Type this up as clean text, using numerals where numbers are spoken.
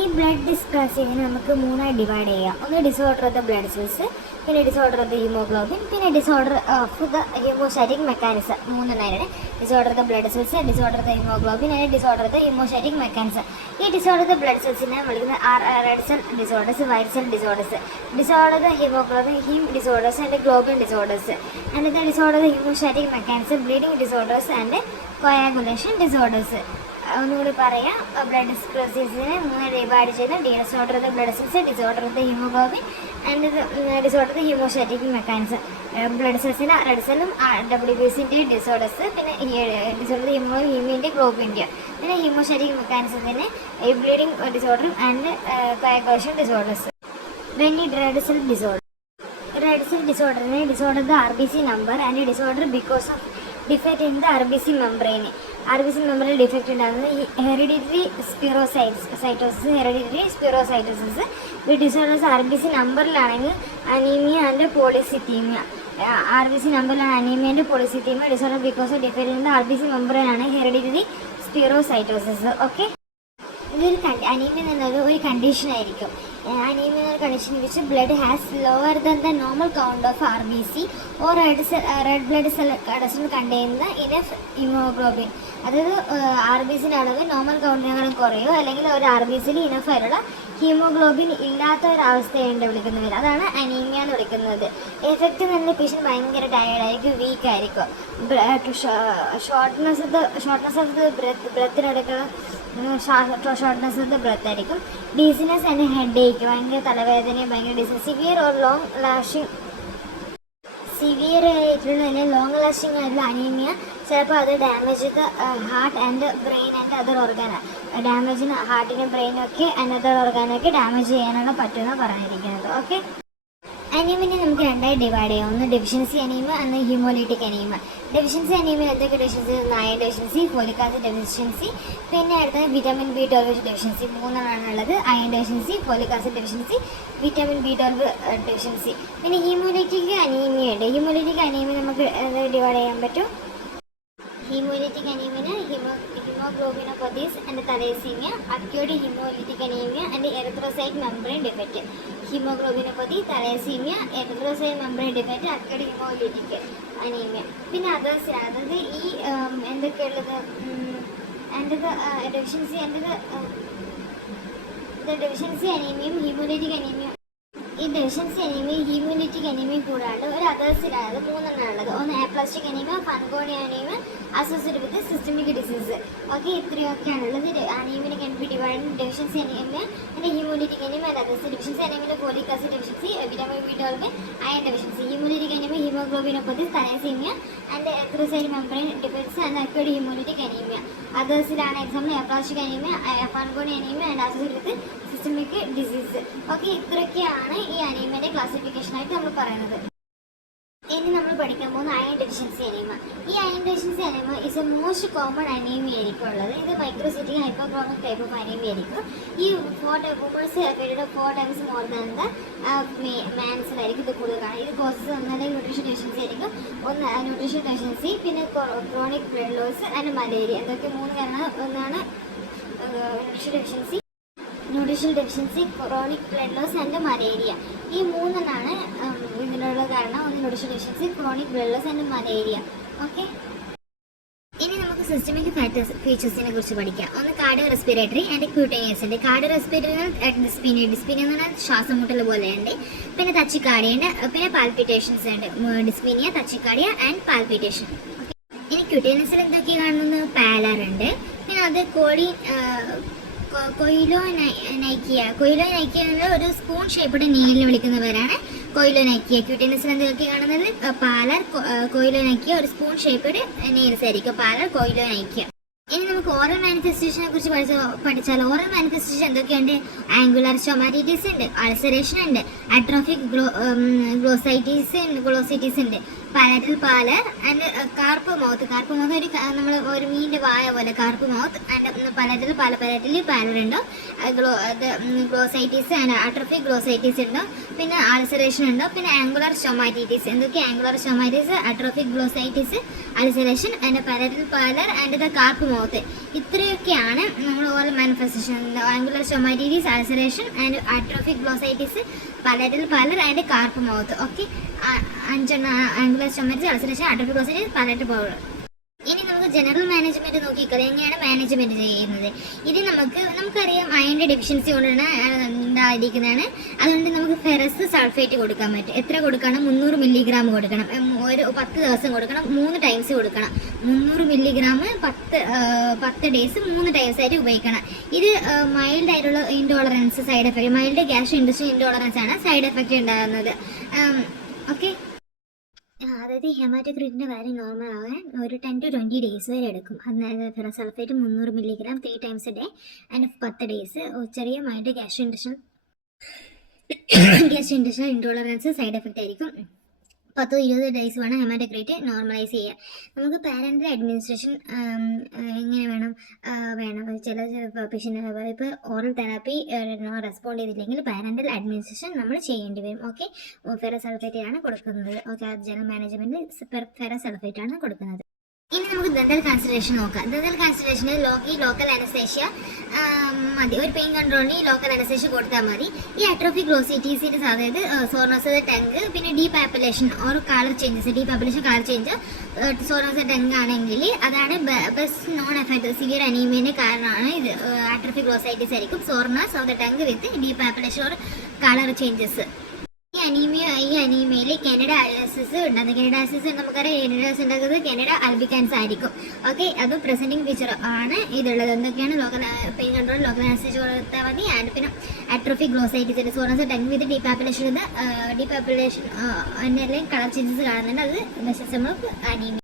ഈ ബ്ലഡ് ഡിസ്ക്ലാസിഫിനെ നമുക്ക് മൂന്നായി ഡിവൈഡ് ചെയ്യാം. ഒന്ന് disorder of the blood cells, പിന്നെ ഡിസോർഡർ ഓഫ് ദ ഹീമോഗ്ലോബിൻ, പിന്നെ disorder of the haemostatic mechanism. മൂന്നെണ്ണമായിരുന്നു. Disorder of the blood cells, disorder of the haemoglobin and disorder of the haemostatic mechanism. ഈ disorder of the blood സെൽസിനെ വിളിക്കുന്നത് red cell disorders, white cell disorders. Disorder of the haemoglobin haem disorders and globin disorders. And the disorder of the haemostatic mechanism bleeding disorders and coagulation disorders. ഒന്നുകൂടി പറയാം. Blood ഡിസ്ക്ലോസിസിനെ മൂന്ന് divide ചെയ്ത് disorder of the blood cells, disorder of the haemoglobin and disorder of the haemostatic mechanism. Blood സെൽസിന് red സെല്ലും WBCൻ്റെ disorders, പിന്നെ disorder haemoglobin ഹീമിൻ്റെ ഗ്ലോബിൻ്റെ, പിന്നെ ഹീമോസ്റ്റൈറ്റിക് മെക്കാനിസത്തിന് bleeding disorder and coagulation disorders. പിന്നെ red cell disorder. Red cell ഡിസോർഡറിനെ disorder the RBC number and disorder because of defect in the RBC membrane. RBC membrane defect ഉണ്ടാകുന്നത് ഹെറിഡിറ്ററി സ്പിറോസൈറ്റോസിസ്, ഹെറിഡിറ്ററി സ്പിറോസൈറ്റോസിസ്. ഈ disorders RBC നമ്പറിലാണെങ്കിൽ anaemia and polycythaemia. RBC നമ്പറിലാണ് anaemia and polycythaemia. Disorder because of defect in the RBC membrane ആണ് hereditary spherocytosis. Okay, ഇതൊരു anaemia എന്നത് ഒരു കണ്ടീഷനായിരിക്കും. Anaemia എന്ന കണ്ടീഷൻ വെച്ച് blood has lower than the normal count of RBC or red blood cell കണ്ടെയ്യുന്ന enough haemoglobin. അതായത് RBCൻ്റെ അളവ് നോർമൽ കൗണ്ടിനേക്കാളും കുറയോ അല്ലെങ്കിൽ ഒരു RBCയിൽ ഇനഫ് ആയിട്ടുള്ള ഹീമോഗ്ലോബിൻ ഇല്ലാത്ത ഒരവസ്ഥയുണ്ട് വിളിക്കുന്നത്. അതാണ് അനീമിയ എന്ന് വിളിക്കുന്നത്. എഫക്റ്റ് തന്നെ പേഷ്യൻ്റ് ഭയങ്കര ടയേർഡായിരിക്കും, വീക്കായിരിക്കും. ഷോർട്ട്നെസ് ഓഫ് ദ ബ്രെത്തിനെടുക്കുന്ന ഷോർട്ട്നെസ് ഓഫ് ദ ബ്രെത്ത് ആയിരിക്കും. ഡിസിനെസ് ആൻഡ് ഹെഡ് ഏക്ക്, ഭയങ്കര തലവേദനയും ഭയങ്കര ഡിസീസ്. സിവിയർ ആയിട്ടുള്ള ലോങ് ലാസ്റ്റിംഗ് ആയിട്ടുള്ള അനീമിയ ചിലപ്പോൾ അത് ഡാമേജ് ചെയ്ത heart and brain and other organ. ഡാമേജിന് ഹാർട്ടിനും ബ്രെയിനും ഒക്കെ ആൻഡ് അതർ ഓർഗാനൊക്കെ ഡാമേജ് ചെയ്യാനാണ് പറ്റുമെന്ന് പറഞ്ഞിരിക്കുന്നത്. ഓക്കെ, അനീമിനെ നമുക്ക് രണ്ടായി ഡിവൈഡ് ചെയ്യാം. ഒന്ന് ഡെഫിഷ്യൻസി അനീമിയ, ഒന്ന് ഹീമോലൈറ്റിക് അനീമിയ. ഡെഫിഷ്യൻസി അനീമിയ എന്തൊക്കെ deficiency? Iron deficiency, folic acid deficiency, പിന്നെ അടുത്തത് വിറ്റാമിൻ B12 ഡെഫിഷ്യൻസി. മൂന്നെണ്ണമാണുള്ളത്. Iron deficiency, folic acid deficiency, vitamin B12 deficiency. പിന്നെ ഹീമോലൈറ്റിക് അനീമിയ ഉണ്ട്. ഹീമോലൈറ്റിക് അനീമിയ നമുക്ക് ഡിവൈഡ് ചെയ്യാൻ പറ്റും. Haemolytic anaemia haemoglobinopathies and thalassaemia, acute haemolytic anaemia and erythrocyte membrane defect. Haemoglobinopathy, thalassaemia, erythrocyte membrane defect, acute haemolytic anaemia. പിന്നെ others, അതായത് ഈ എന്തൊക്കെയുള്ളത് deficiency deficiency അനീമിയും haemolytic anaemia. ഈ ഡെഫിഷ്യൻസി അനീമിയ ഹീമോലൈറ്റിക് അനീമിയ കൂടാണ്ട് ഒരു അതേഴ്സിലാണ് മൂന്നെണ്ണം ഉള്ളത്. ഒന്ന് aplastic anaemia, Fanconi anaemia associated with systemic disease. Okay, ഇത്രയൊക്കെയാണുള്ളത്. Anaemia can be divide deficiency anaemia and haemolytic anaemia and others. Deficiency anaemia folic acid deficiency, vitamin B12, iron deficiency. Haemolytic anaemia haemoglobinopathies, thalassaemia and erythrocyte membrane defects and acute haemolytic anaemia. അതേഴ്സിലാണ് example aplastic anaemia, Fanconi anaemia and associated with systemic disease. Okay, ഇത്രയൊക്കെയാണ് ഈ അനീമിയയുടെ ക്ലാസിഫിക്കേഷനായിട്ട് നമ്മൾ പറയുന്നത്. ഇനി നമ്മൾ പഠിക്കാൻ പോകുന്ന iron deficiency anaemia. ഈ iron deficiency anaemia is a most common anaemia ആയിരിക്കും ഉള്ളത്. ഇത് microcytic hypochromic type of anaemia ആയിരിക്കും. ഈ women's period 4 times more than the മാൻസിലായിരിക്കും ഇത് കൂടുതൽ കാണാം. ഇത് കോസസ് ഒന്നാലും ന്യൂട്രീഷൻ ഡെഫിഷ്യൻസി ആയിരിക്കും. ഒന്ന് ന്യൂട്രീഷൻ ഡെഫിഷ്യൻസി, പിന്നെ chronic blood loss and malaria. ഇതൊക്കെ മൂന്ന് കാരണം. ഒന്നാണ് nutrition deficiency, chronic blood loss and malaria. ഈ മൂന്നെണ്ണമാണ് ഇതിനുള്ള കാരണം. ഒന്ന് nutrition deficiency, chronic blood loss and malaria. Okay, ഇനി നമുക്ക് സിസ്റ്റമിക് ഫീച്ചേഴ്സിനെ കുറിച്ച് പഠിക്കാം. ഒന്ന് കാർഡിയോ റെസ്പിറേറ്ററി ആൻഡ് ക്യൂട്ടേനിയസ് ഉണ്ട്. കാർഡിയോ റെസ്പിറേറ്ററി ഡിസ്പീനിയ എന്ന് പറഞ്ഞാൽ ശ്വാസം മുട്ടൽ പോലെയുണ്ട്. പിന്നെ തച്ചിക്കാർഡിയ ഉണ്ട്. പിന്നെ പാൽപിറ്റേഷൻസ് ഉണ്ട്. ഡിസ്പീനിയ, തച്ചിക്കാർഡിയ ആൻഡ് പാൽപിറ്റേഷൻ. ഇനി ക്യൂട്ടേനിയസിൽ എന്തൊക്കെ കാണുന്നത്? പാലർ ഉണ്ട്. പിന്നെ അത് കൊയിലോനൈക്കിയ എന്നത് ഒരു സ്പൂൺ ഷേപ്പിയുടെ നീലിന് വിളിക്കുന്നവരാണ് കൊയിലോനൈക്കിയ. ക്യൂട്ടേനിയസിൽ എന്തൊക്കെ കാണുന്നത്? പാലർ, കൊയിലോനൈക്കിയ, ഒരു സ്പൂൺ ഷേപ്പിയുടെ നെയിൽസ് ആയിരിക്കും. പാലർ, കൊയിലോനൈക്കിയ. ഇനി നമുക്ക് ഓറൽ മാനിഫെസ്റ്റേഷനെ കുറിച്ച് പഠിച്ചാൽ ഓറൽ മാനിഫെസ്റ്റേഷൻ എന്തൊക്കെയുണ്ട്? ആംഗുലാർ സ്റ്റൊമാറ്റൈറ്റിസ് ഉണ്ട്, അൾസറേഷൻ ഉണ്ട്, അട്രോഫിക് ഗ്ലോസൈറ്റിസ് ഉണ്ട്. Palatal pallor and carp mouth ഒരു നമ്മൾ ഒരു മീനിൻ്റെ വായ പോലെ കാർപ്പ് മൗത്ത് ആൻഡ് പാലറ്റൽ പാലർ ഉണ്ട്. ഗ്ലോസൈറ്റീസ് ആൻഡ് അട്രോഫി ഗ്ലോസൈറ്റീസ് ഉണ്ട്. പിന്നെ ആൾസറേഷൻ ഉണ്ട്. പിന്നെ ആംഗുലർ സ്റ്റൊമാറ്റൈറ്റിസ്. എന്തൊക്കെ angular stomatitis, atrophic glossitis, ulceration and palatal pallor and the carp mouth. ഇത്രയൊക്കെയാണ് നമ്മൾ ഓരോ manifestation. Angular stomatitis, ulceration and atrophic glossitis, palatal pallor and carp mouth. Okay, 5 angular stomatitis, ulceration, atrophic glossitis, palatal pallor. ഇനി നമുക്ക് general management നോക്കിക്കളയാം. എങ്ങനെയാണ് management ചെയ്യുന്നത്? ഇത് നമുക്കറിയാം അയണിന്റെ deficiency കൊണ്ടാണ് ഉണ്ടായിരിക്കുന്നതാണ്. അതുകൊണ്ട് നമുക്ക് ഫെറസ് സൾഫേറ്റ് കൊടുക്കാൻ പറ്റും. എത്ര കൊടുക്കണം? 300 മില്ലിഗ്രാം കൊടുക്കണം. ഒരു 10 ദിവസം കൊടുക്കണം. 3 ടൈംസ് കൊടുക്കണം. 300 മില്ലിഗ്രാം 10 ഡേയ്സ് 3 ടൈംസ് ആയിട്ട് ഉപയോഗിക്കണം. ഇത് മൈൽഡ് ആയിട്ടുള്ള intolerance side effect, mild gas intolerance ആണ് സൈഡ് എഫക്റ്റ് ഉണ്ടാകുന്നത്. ഓക്കെ, അതായത് ഹെമാറ്റോക്രിറ്റിൻ്റെ വാല്യൂ നോർമൽ ആകാൻ ഒരു 10 to 20 ഡേയ്സ് വരെ എടുക്കും. അതായത് ferrous sulphate 300 milligram 3 times a day and 10 days. ചെറിയ mild gas intolerance side effect ആയിരിക്കും. 10-20 ഡേയ്സ് വേണം ഹെമാറ്റോക്രിറ്റ് നോർമലൈസ് ചെയ്യാൻ. നമുക്ക് പാരൻ്റൽ അഡ്മിനിസ്ട്രേഷൻ എങ്ങനെ വേണം? ചില പേഷ്യൻ്റ് ഇപ്പോൾ ഓറൽ തെറാപ്പി റെസ്പോണ്ട് ചെയ്തില്ലെങ്കിൽ പാരൻ്റൽ അഡ്മിനിസ്ട്രേഷൻ നമ്മൾ ചെയ്യേണ്ടി വരും. ഓക്കെ, ഫെറസ് സൾഫേറ്റ് ആണ് കൊടുക്കുന്നത്. Okay, general management ferrous sulphate ആണ് കൊടുക്കുന്നത്. ഇനി നമുക്ക് ദന്തൽ കൺസിഡറേഷൻ നോക്കാം. ദന്തൽ കൺസിഡറേഷന് ലോക്കൽ അനസ്തേഷ്യ മതി. ഒരു പെയിൻ കൺട്രോളിന് ലോക്കൽ അനസ്തേഷ്യ കൊടുത്താൽ മതി. ഈ അട്രോഫിക് ഗ്ലോസൈറ്റീസിൻ്റെ അതായത് സോർനോസ് ഓഫ് ദ ടങ്, പിന്നെ depapillation or colour changes, depapillation colour change soreness of the tongue ആണെങ്കിൽ അതാണ് ബെസ്റ്റ് നോൺ എഫക്റ്റ് സിവിയർ അനീമിയൻ്റെ കാരണമാണ്. ഇത് അട്രോഫിക് ഗ്ലോസൈറ്റീസ് ആയിരിക്കും. Soreness of the tongue with depapillation or colour changes. ഈ അനീമിയയിൽ കനഡാസിസ് ഉണ്ട്. കനഡാസിസ് നമുക്കറിയാം, കനഡാസിസ് ഉണ്ടാക്കുന്നത് കനഡ ആൽബിക്കൻസ് ആയിരിക്കും. ഓക്കെ, അത് പ്രസന്റിങ് ഫീച്ചർ ആണ് ഇതുള്ളത്. എന്തൊക്കെയാണ്? Local pain control, local anaesthesia കൊടുത്താൽ മതി. ആൻഡ് പിന്നെ atrophic glossitis, soreness tongue with depapillation colour changes കാണുന്നുണ്ട്. അത് മെസ്സേജ് നമുക്ക് അനീമിയ.